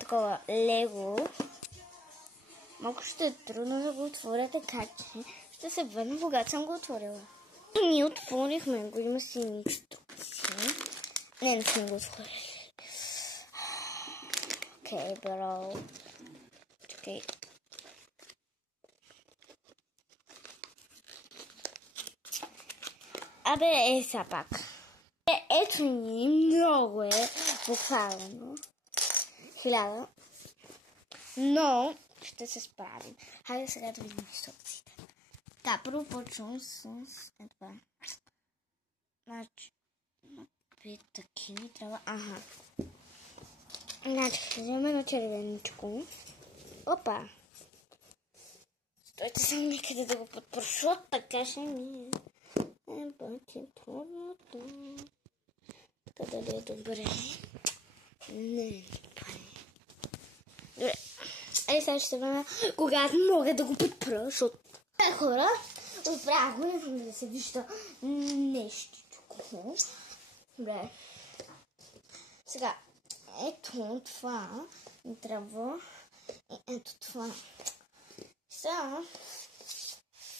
такова лего. Малко ще е трудно да го отворя, така че ще се върна, когато съм го отворила. И ние отворихме го, има си инструкции. Не сме го отворили. Окей, бро. Чакай. Абе, сега пак. Ето ни, много е буквално. 1000. Но ще се справим. Хайде сега да видим инструкциите. Да, първо почвам с това. Значи, такива трябва. Аха. Значи, ще вземем на червеничко. Опа. Стойте съм някъде да го подпрошва, така ще ми бъде трудното. Така дали е добре. Не, това не. Добре. Сега ще се върна, когато мога да го подпра, защото хора, отправя го, не знам да се вижда нещо. Добре. Сега, ето това ни трябва. И ето това. Сега,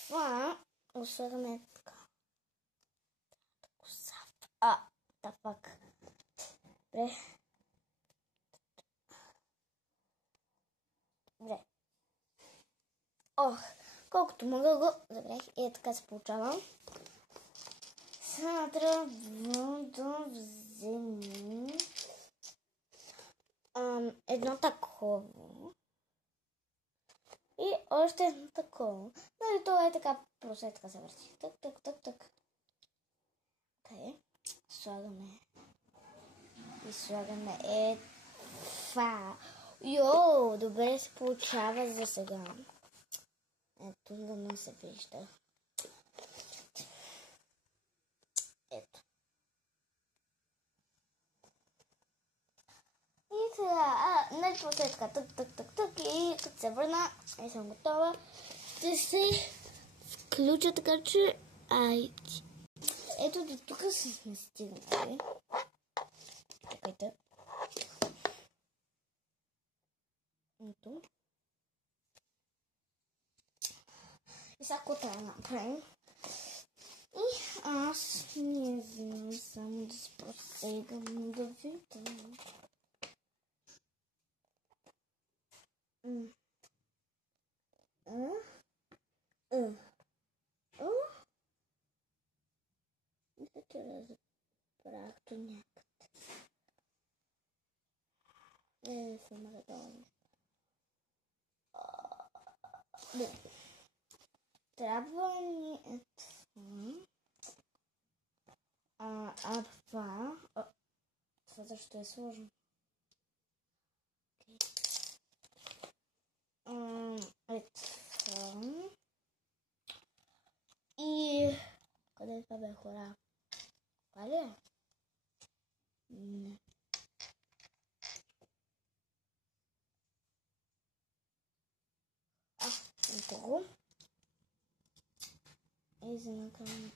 това го слагаме така. Да пак. Добре. Добре. Колкото мога го забрах и така се получава. Сега трябва да вземем едно такова и още едно такова. Нали, това е така, просто е така се върти. Так. Окей. Слагаме. И слагаме това. Йоу, добре се получава за сега. Ето, да не се вижда. Ето. И сега, нали просто е така, так и като се върна, и съм готова, ще се включа така, че ето до тук сме стигнали. Чакайте. Ето. И сега какво трябва да направим? И аз не знам, само да си посегам да видя. Мисля, че разбрах то някъде. Не съм радовна. Трябва ни е това. Това защо е сложно? Това. И къде е това бе, хора? Това ли е? Не. Ето. И за накрая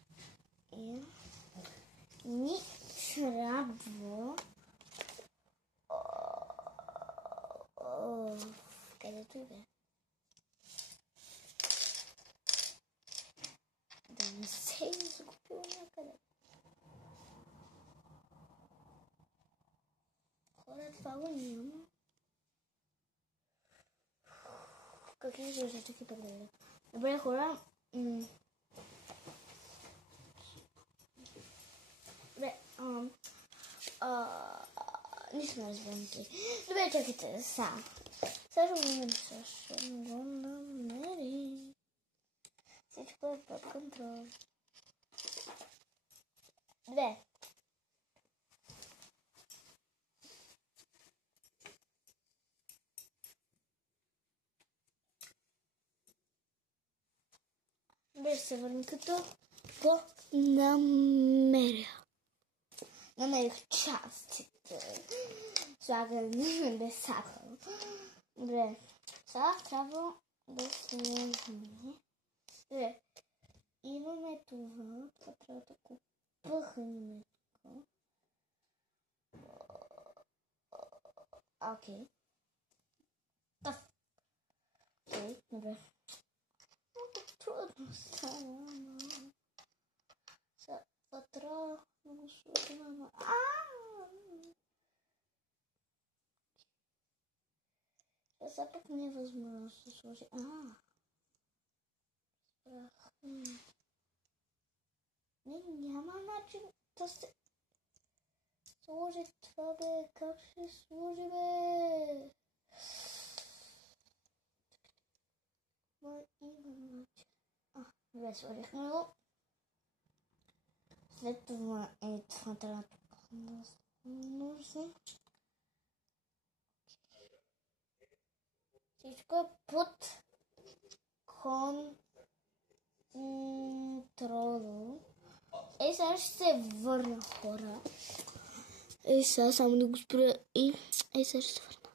ни трябва където и бе. Да не се изгубил някъде. Хора, това го няма. Какви изглежда, чакай да гледа. Добре, хора. Добре, не сме разбрани. Добре, чакайте, сега. Сега ще го намери. Всичко е под контрол. Добре. Добре, ще се върнем като го намеря. Намерих частите. Слагам небесата. Добре. Сега трябва да сложим. Добре. Имаме това. Това трябва да го пъхнем. Окей. Добре. Много трудно става. Сега трябва да го сложим. Сега пък не е възможно да се сложи. Не, няма начин да се сложи това, бе. Как ще сложи, бе? Има начин. Добре, сложихме го. След това това трябва тук да нужно. Всичко е под контрол. Сега ще се върна, хора. Сега само да го спра и сега ще се върна.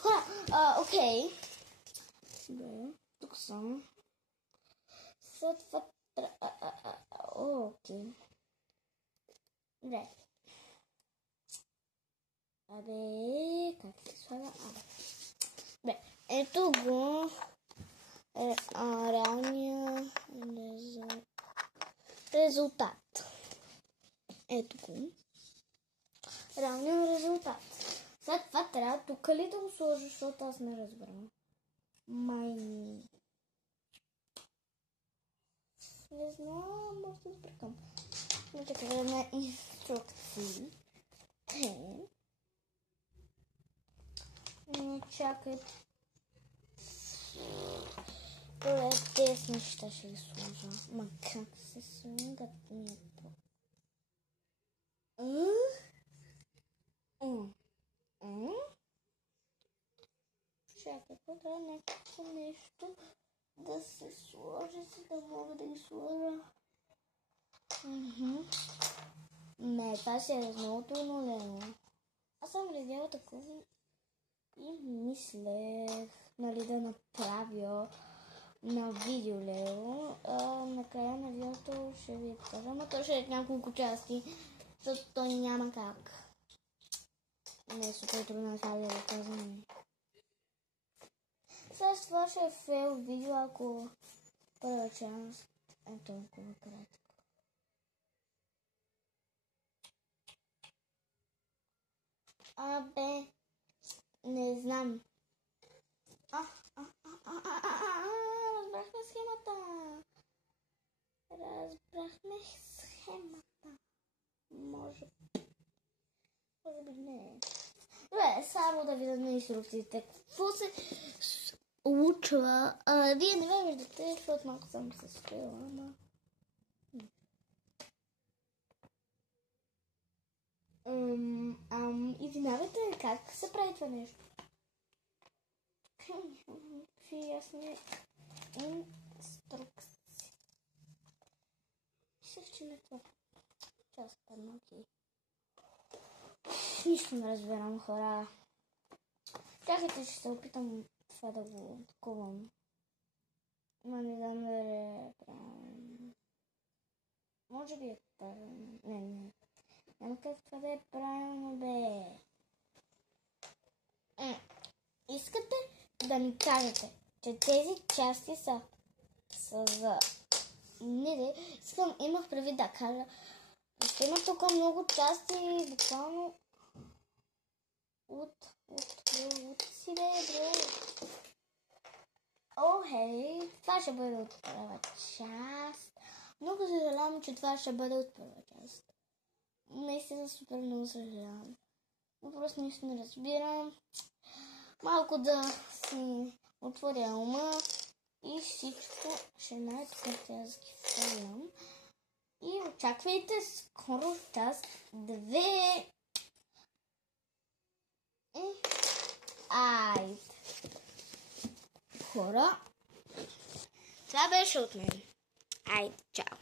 Хора, окей. Добре, тук съм. След това окей. Добре. Как се слага? Добре, ето го. Реалния резултат. Ето го. Реалния резултат. След това трябва тук ли да го сложа, защото аз не разбрам. Не знам, може да сбъркам. Но така на инструкции. Не чакай. Добре, тези неща ще ги сложа. Ма как се слагат някакво? Чакай, трябва някакво нещо да се сложи, за да мога да ги сложа. Не, това ще е много трудно, Лено. Аз съм гледала такова и мислех, нали, да направя на видео, Лео. Накрая на видеото ще ви покажа, но то ще е няколко части, защото той няма как. Не е супер трудно сега да го казвам. След това ще е фейл видео, ако първа част е толкова кратко. Не знам. Разбрахме схемата. Може би не. Добре, само да видя на инструкциите. Какво се случва? Вие не ме виждате, защото малко съм се скрила, ама... Извинявайте, как се прави това нещо? Какви ясни инструкции. Мислех, че не това. Част падна, окей. Нищо не разбирам, хора. Чакайте, ще се опитам това да го таковам. Ма не знам дали е правилно. Може би е правилно. Не. Няма как това да е правилно, бе. Искате да ми кажете, че тези части са за... Не, имах предвид да кажа. Ще има тук много части, буквално от си, бро. Хей, това ще бъде от първа част. Много съжалявам, че това ще бъде от първа част. Наистина супер много съжалявам. Но просто нищо не разбирам. Малко да си отворя ума и всичко ще най-тук аз ги филм. И очаквайте скоро част 2. Хора, това беше от мен. Айде, чао!